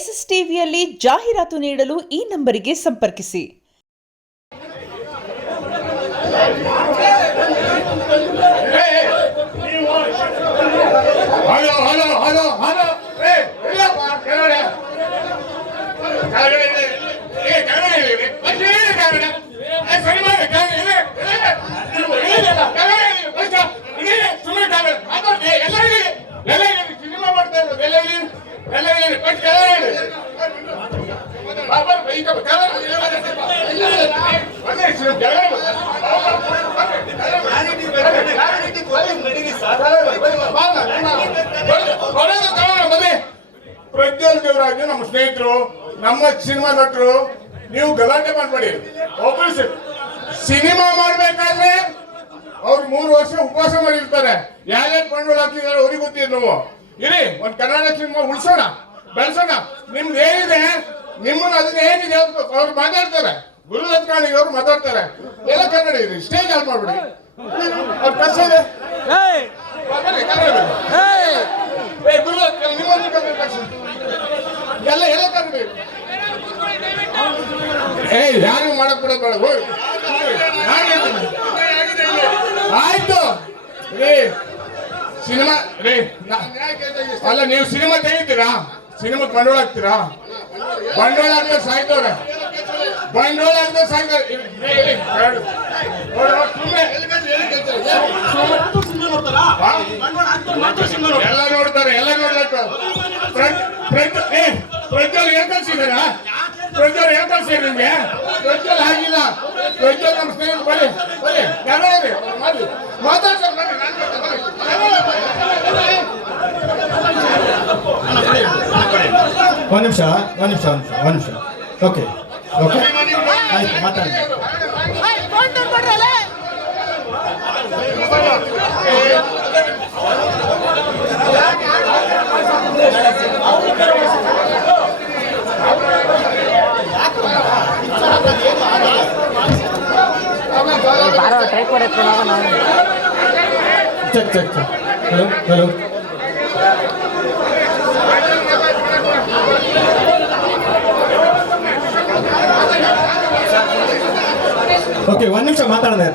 SSTVಯಲ್ಲಿ ಜಾಹೀರಾತು ನೀಡಲು ಈ ನಂಬರಿಗೆ ಸಂಪರ್ಕಿಸಿ. ಪ್ರಜ್ವಲ್ ದೇವರಾಜ್ ನಮ್ಮ ಸ್ನೇಹಿತರು, ನಮ್ಮ ಸಿನಿಮಾ ನಟರು. ನೀವು ಗಲಾಟೆ ಮಾಡಬೇಡಿ. ಒಬ್ಬರು ಸಿನಿಮಾ ಮಾಡ್ಬೇಕಾದ್ರೆ ಅವ್ರು 3 ವರ್ಷ ಉಪವಾಸ ಮಾಡಿರ್ತಾರೆ. ಯಾರ್ಯಾರು ಬಂಡವಾಳ ಹಾಕಿದಾರೆ ಅವ್ರಿಗೆ ಗೊತ್ತಿದೆ. ನಾವು ಇರಿ, ಒಂದ್ ಕನ್ನಡ ಸಿನಿಮಾ ಉಳಿಸೋಣ, ಬೆಳೆಸೋಣ. ನಿಮ್ದು ಏನಿದೆ, ನಿಮ್ಮನ್ನ ಅದನ್ನ ಏನಿದೆ ಅವ್ರು ಮಾತಾಡ್ತಾರೆ. ಗುರುದತ್ ಕಾಣಿಗೆ ಅವ್ರು ಮಾತಾಡ್ತಾರೆ. ಎಲ್ಲ ಕನ್ನಡ ಇದೆ, ಸ್ಟೇಜ್ ಆಲ್ ಮಾಡ್ಬಿಡಿ. ಅವ್ರ ಕಷ್ಟ ಇದೆ. ಎಲ್ಲ ಎಲ್ಲ ಕನ್ನಡ ಯಾರಿಗೂ ಮಾಡಕ್ ಕೂಡ ಬೇಡ. ಆಯ್ತು ರೀ, ಸಿನಿಮಾ ರೀ ಅಲ್ಲ, ನೀವು ಸಿನಿಮಾ ತೆಗಿತೀರಾ? ಸಿನಿಮಾಕ್ಕೆ ಬಂಡವಾಳ ಹಾಕ್ತೀರಾ? ಬಂಡವಾಳ ಹಾಕಿದ್ರೆ ಸಾಯ್ತವ್ರೆ, ಬಂಡವಾಳ ಹಾಕಿದ್ರೆ ಸಾಯ್ತಾರೆ. ಎಲ್ಲ ನೋಡ್ತಾರೆ, ಎಲ್ಲ ನೋಡ್ಬೇಕು. ಪ್ರಜ್ವಲ್ ಏನ್ ಕಳ್ಸಿದಾರ? ಪ್ರಜ್ವಲ್ ಏನ್ ಕಳ್ಸಿದ್ರಿ ನಿಮ್ಗೆ? ಪ್ರಜ್ವಲ್ ಆಗಿಲ್ಲ. ಪ್ರಜ್ವಲ್ ನಮ್ಮ ಸ್ನೇಹಿತರು, ಬನ್ನಿ ಬನ್ನಿ, ಯಾರು ಮಾಡಿ ಮಾತಾಡ್ತಾರೆ. ಒಂದು ನಿಮಿಷ. ಓಕೆ ಆಯ್ತು, ಮಾತಾಡಿ. ಚೆಕ್. ಹಲೋ. ಓಕೆ, ಒಂದು ನಿಮಿಷ ಮಾತಾಡಿದೆ.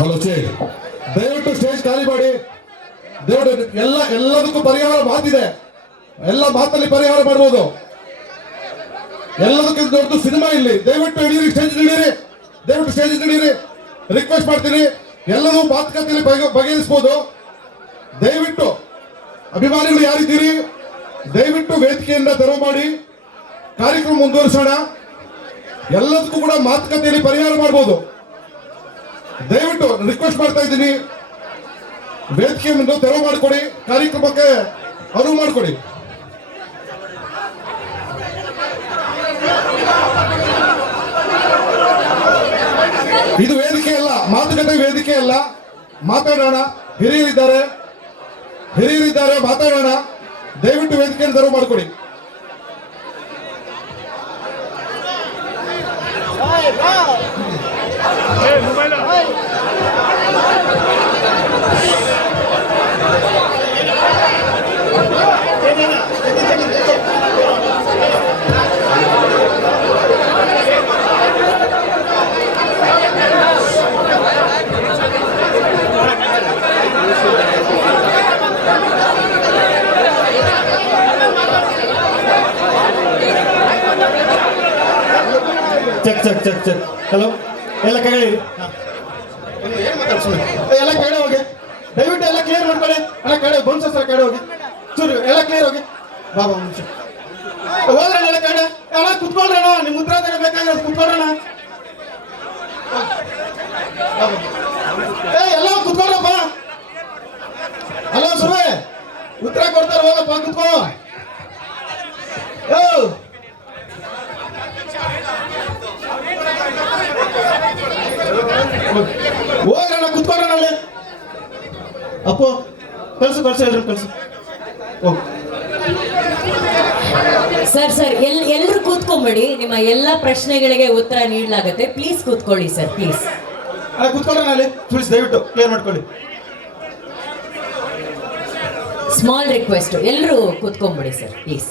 ಹಲೋ ದಯವಿಟ್ಟು ಸ್ಟೇಜ್ ಖಾಲಿ ಮಾಡಿ. ದಯವಿಟ್ಟು ಎಲ್ಲದಕ್ಕೂ ಪರಿಹಾರ ಮಾತಿದೆ. ಎಲ್ಲ ಮಾತಲ್ಲಿ ಪರಿಹಾರ ಮಾಡ್ಬೋದು. ಎಲ್ಲದಕ್ಕಿಂತ ದೊಡ್ಡ ಸಿನಿಮಾ ಇಲ್ಲಿ. ದಯವಿಟ್ಟು ಹಿಡೀರಿ, ಸ್ಟೇಜ್ ಹಿಡೀರಿ. ರಿಕ್ವೆಸ್ಟ್ ಮಾಡ್ತೀನಿ. ಎಲ್ಲರೂ ಮಾತುಕತೆಯಲ್ಲಿ ಬಗೆಹರಿಸಬಹುದು. ದಯವಿಟ್ಟು ಅಭಿಮಾನಿಗಳು ಯಾರಿದ್ದೀರಿ, ದಯವಿಟ್ಟು ವೇದಿಕೆಯಿಂದ ತೆರವು ಮಾಡಿ ಕಾರ್ಯಕ್ರಮ ಮುಂದುವರಿಸೋಣ. ಎಲ್ಲದಕ್ಕೂ ಕೂಡ ಮಾತುಕತೆಯಲ್ಲಿ ಪರಿಹಾರ ಮಾಡಬಹುದು. ದಯವಿಟ್ಟು ರಿಕ್ವೆಸ್ಟ್ ಮಾಡ್ತಾ ಇದ್ದೀನಿ, ವೇದಿಕೆ ಮುಂದೆ ತೆರವು ಮಾಡಿಕೊಡಿ, ಕಾರ್ಯಕ್ರಮಕ್ಕೆ ಅನುವು ಮಾಡಿಕೊಡಿ. ಇದು ವೇದಿಕೆ ಅಲ್ಲ, ಮಾತುಕತೆ ವೇದಿಕೆ ಅಲ್ಲ. ಮಾತಾಡೋಣ. ಹಿರಿಯರಿದ್ದಾರೆ, ಮಾತಾಡೋಣ. ದಯವಿಟ್ಟು ವೇದಿಕೆಯನ್ನು ತೆರವು ಮಾಡಿಕೊಡಿ. ಚೆಕ್. ಹಲೋ, ಎಲ್ಲ ಕೆಳಗೆ ಎಲ್ಲ ಕೆಳಗೆ ಹೋಗಿ. ದಯವಿಟ್ಟು ಎಲ್ಲ ಕ್ಲಿಯರ್ ಮಾಡ್ಕೊಳ್ಳಿ. ಎಲ್ಲ ಕೆಳಗೆ ಬಂದು ಸರ್, ಕೆಳಗೆ ಹೋಗಿ ಚೂರು. ಎಲ್ಲ ಕ್ಲಿಯರ್ ಹೋಗಿ. ಬಾಬಾ ಒಂದು ನಿಮಿಷ ಹೋದ್ರಣ. ಎಲ್ಲ ಕೆಳಗೆ ಎಲ್ಲ ಕುತ್ಕೊಳ್ರಣ. ನಿಮ್ ಉತ್ತರ ಬೇಕಾಗಿರೋದು ಕುತ್ಕೊಳ್ರಣ. ಎಲ್ಲ ಕುತ್ಕೊಳ್ರಪ್ಪ. ಅಲ್ಲ ಸುರೇ, ಉತ್ತರ ಕೊಡ್ತಾರೆ. ಹೋಗಪ್ಪ, ಕುತ್ಕೋ. ಹೋಗ್ರಣ, ಕುತ್ಕೊಳ್ರಣ. ಅಲ್ಲಿ ಅಪ್ಪು ಕಳ್ಸು ಸರ್ ಎಲ್ಲರೂ ಕೂತ್ಕೊಂಬಿಡಿ. ನಿಮ್ಮ ಎಲ್ಲ ಪ್ರಶ್ನೆಗಳಿಗೆ ಉತ್ತರ ನೀಡಲಾಗುತ್ತೆ. ಪ್ಲೀಸ್ ಕೂತ್ಕೊಳ್ಳಿ ಸರ್, ಪ್ಲೀಸ್. ಕುತ್ಕೊಳ್ಳೋಣ ಅಲ್ಲಿ. ಪ್ಲೀಸ್ ದಯವಿಟ್ಟು ಕ್ಲಿಯರ್ ಮಾಡ್ಕೊಳ್ಳಿ. ಸ್ಮಾಲ್ ರಿಕ್ವೆಸ್ಟ್, ಎಲ್ಲರೂ ಕೂತ್ಕೊಂಡ್ಬಿಡಿ sir please.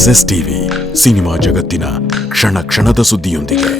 SS TV cinema ಜಗತ್ತಿನ ಕ್ಷಣ ಕ್ಷಣದ ಸುದ್ದಿಯೊಂದಿಗೆ.